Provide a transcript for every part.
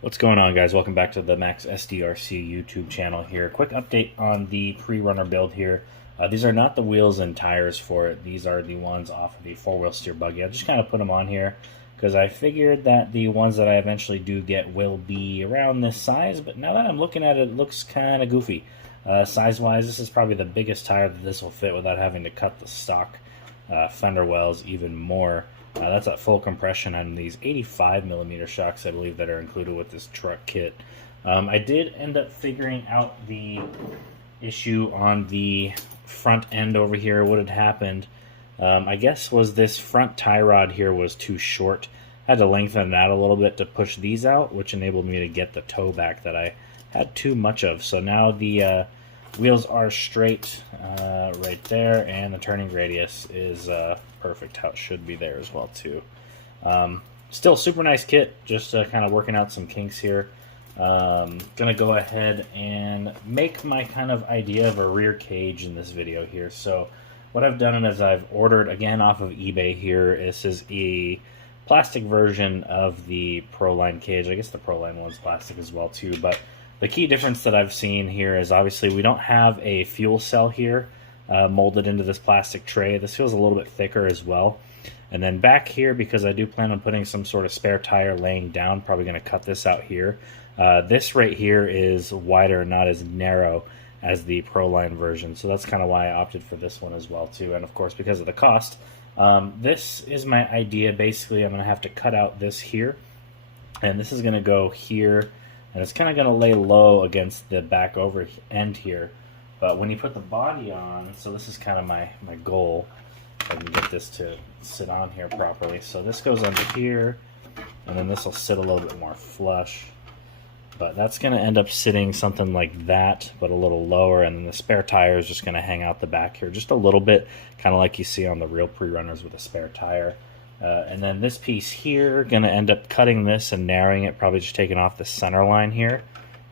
What's going on, guys? Welcome back to the Maxsdrc YouTube channel here. Quick update on the pre-runner build here. These are not the wheels and tires for it. These are the ones off of the four-wheel steer buggy. I just kind of put them on here because I figured that the ones that I eventually do get will be around this size, but now that I'm looking at it, it looks kind of goofy. Size-wise, this is probably the biggest tire that this will fit without having to cut the stock fender wells even more. That's at full compression on these 85mm shocks, I believe, that are included with this truck kit. I did end up figuring out the issue on the front end over here. What had happened, I guess, was this front tie rod here was too short. I had to lengthen it out a little bit to push these out, which enabled me to get the toe back that I had too much of. So now the wheels are straight right there, and the turning radius is perfect how it should be there as well too. Still super nice kit, just kind of working out some kinks here. Gonna go ahead and make my kind of idea of a rear cage in this video here. So what I've done is I've ordered, again off of eBay here, this is a plastic version of the Proline cage. I guess the Proline one's plastic as well too, but the key difference that I've seen here is obviously we don't have a fuel cell here molded into this plastic tray. This feels a little bit thicker as well. And then back here, because I do plan on putting some sort of spare tire laying down, probably going to cut this out here. This right here is wider, not as narrow as the Proline version. So that's kind of why I opted for this one as well too. And of course, because of the cost, this is my idea. Basically, I'm going to have to cut out this here, and this is going to go here. And it's kind of going to lay low against the back over end here. But when you put the body on, so this is kind of my goal, if I can get this to sit on here properly. So this goes under here, and then this will sit a little bit more flush. But that's going to end up sitting something like that, but a little lower. And then the spare tire is just going to hang out the back here just a little bit, kind of like you see on the real pre-runners with a spare tire. And then this piece here, going to end up cutting this and narrowing it, probably just taking off the center line here.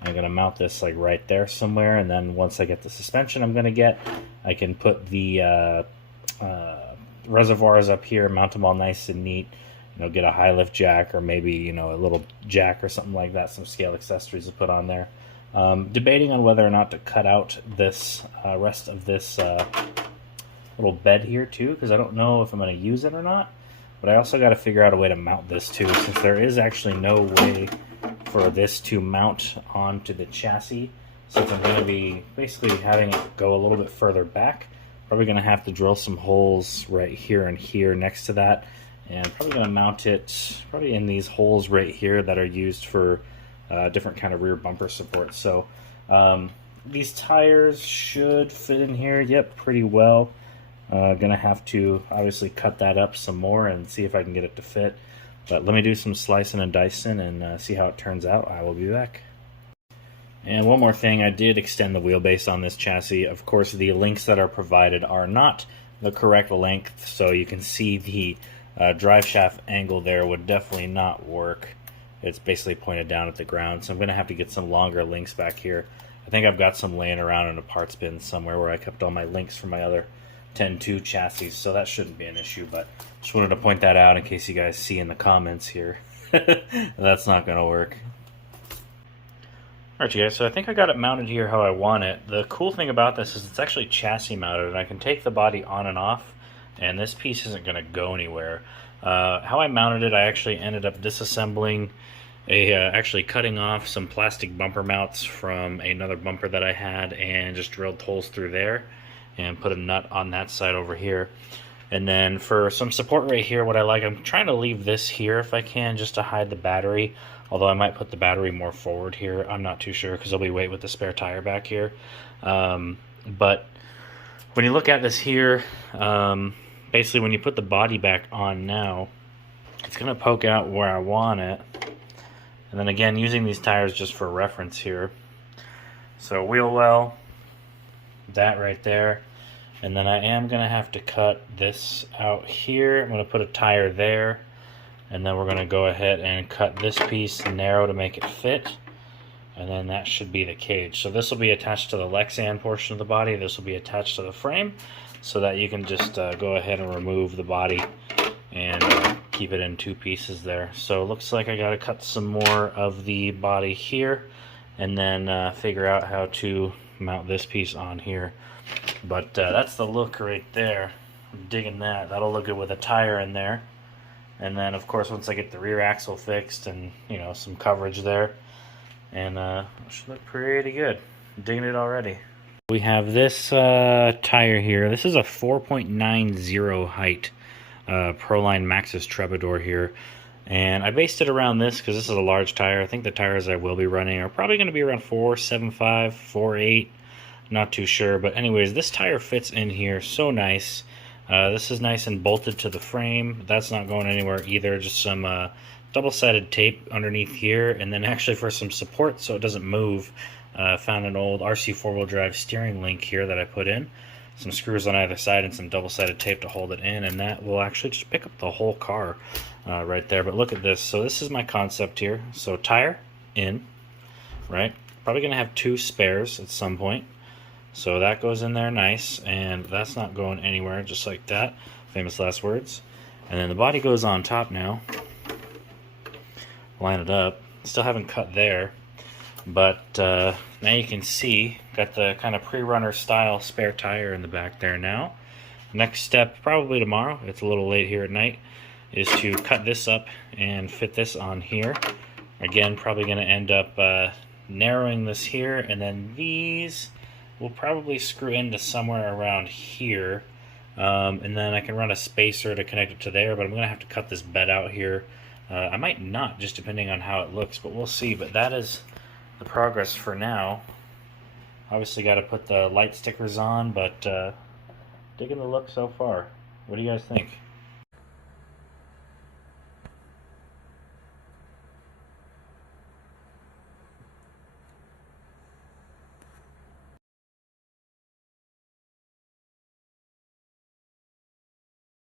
I'm going to mount this like right there somewhere, and then once I get the suspension I'm going to get, I can put the reservoirs up here, mount them all nice and neat, get a high lift jack, or maybe, a little jack or something like that, some scale accessories to put on there. Debating on whether or not to cut out this rest of this little bed here too, because I don't know if I'm going to use it or not. But I also got to figure out a way to mount this too, since there is actually no way for this to mount onto the chassis. Since I'm going to be basically having it go a little bit further back, probably going to have to drill some holes right here and here next to that, and probably going to mount it probably in these holes right here that are used for different kind of rear bumper support. So these tires should fit in here, yep, pretty well. Gonna have to obviously cut that up some more and see if I can get it to fit. But let me do some slicing and dicing and see how it turns out. I will be back. And one more thing, I did extend the wheelbase on this chassis. Of course, the links that are provided are not the correct length, so you can see the drive shaft angle there would definitely not work. It's basically pointed down at the ground, so I'm going to have to get some longer links back here. I think I've got some laying around in a parts bin somewhere where I kept all my links from my other 10.2 chassis, so that shouldn't be an issue, but just wanted to point that out in case you guys see in the comments here. That's not going to work. Alright, you guys, so I think I got it mounted here how I want it. The cool thing about this is it's actually chassis mounted, and I can take the body on and off, and this piece isn't going to go anywhere. How I mounted it, I actually ended up disassembling actually cutting off some plastic bumper mounts from another bumper that I had, and just drilled holes through there and put a nut on that side over here. And then for some support right here, what I like, I'm trying to leave this here if I can, just to hide the battery, although I might put the battery more forward here. I'm not too sure because there'll be weight with the spare tire back here. But when you look at this here, basically when you put the body back on now, it's going to poke out where I want it. And then again, using these tires just for reference here. So wheel well, that right there. And then I am going to have to cut this out here. I'm going to put a tire there, and then we're going to go ahead and cut this piece narrow to make it fit, and then that should be the cage. So this will be attached to the Lexan portion of the body. This will be attached to the frame, so that you can just go ahead and remove the body and keep it in 2 pieces there. So it looks like I got to cut some more of the body here, and then figure out how to mount this piece on here. But that's the look right there. I'm digging that. That'll look good with a tire in there. And then, of course, once I get the rear axle fixed and, you know, some coverage there, and it should look pretty good. I'm digging it already. We have this tire here. This is a 4.90 height Proline Maxxis Troubadour here. And I based it around this because this is a large tire. I think the tires I will be running are probably going to be around 4.75, 4.8. Not too sure. But anyways, this tire fits in here so nice. This is nice and bolted to the frame. That's not going anywhere either. Just some double-sided tape underneath here. And then actually for some support so it doesn't move, found an old RC 4-wheel drive steering link here that I put in. Some screws on either side and some double-sided tape to hold it in. And that will actually just pick up the whole car right there. But look at this. So this is my concept here. So tire in, right? Probably going to have 2 spares at some point. So that goes in there nice, and that's not going anywhere, just like that. Famous last words. And then the body goes on top now. Line it up. Still haven't cut there, but now you can see, got the kind of pre-runner style spare tire in the back there now. Next step, probably tomorrow, it's a little late here at night, is to cut this up and fit this on here. Again, probably going to end up narrowing this here, and then these will probably screw into somewhere around here, and then I can run a spacer to connect it to there, but I'm going to have to cut this bed out here. I might not, just depending on how it looks, but we'll see. But that is the progress for now. Obviously got to put the light stickers on, but digging the look so far. What do you guys think?